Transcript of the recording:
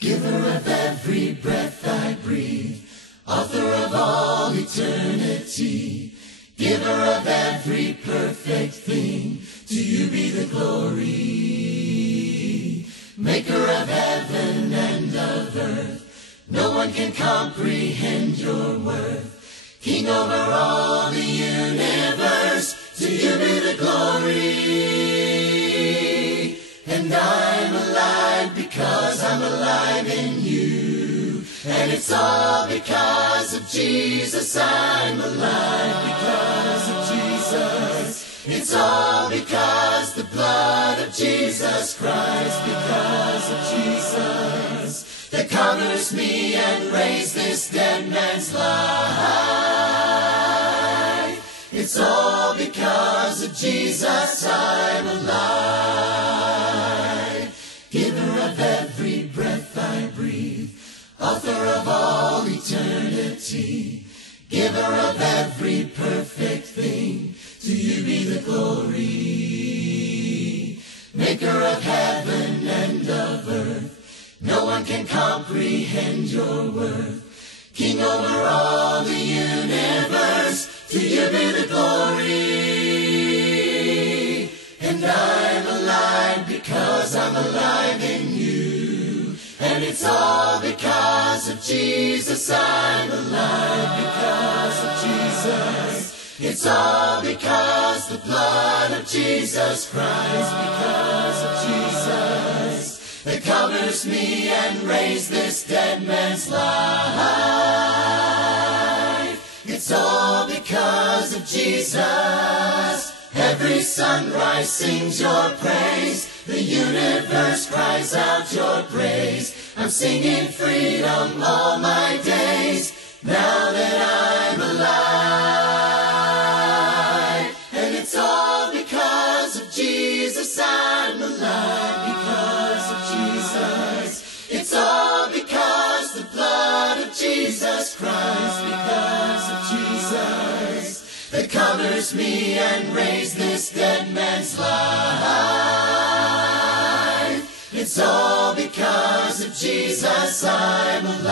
Giver of every breath I breathe, author of all eternity, giver of every perfect thing, to you be the glory. Maker of heaven and of earth, no one can comprehend your worth. King over all the universe, to you be the glory. And I'm alive because I'm alive in you, and it's all because of Jesus. I'm alive because of Jesus. It's all because the blood of Jesus Christ, because of Jesus, that conquers me and raised this dead man's life. It's all because of Jesus I'm alive. Giver of every breath I breathe, author of all eternity, giver of every perfect thing, to you be the glory. Maker of heaven and of earth, no one can comprehend your worth. King over all the universe, to you be the glory. And I'm alive because I'm alive in you, and it's all because of Jesus. I'm alive because of Jesus. It's all because the blood of Jesus Christ, because of Jesus, that covers me and raised this dead man's life. It's all because of Jesus. Every sunrise sings your praise. The universe cries out your praise. I'm singing freedom all my days, now that I'm alive. And it's all because of Jesus. I'm alive because of Jesus. It's all because the blood of Jesus Christ, because of Jesus, that covers me and raised this dead man's life. It's all because of Jesus I'm alive.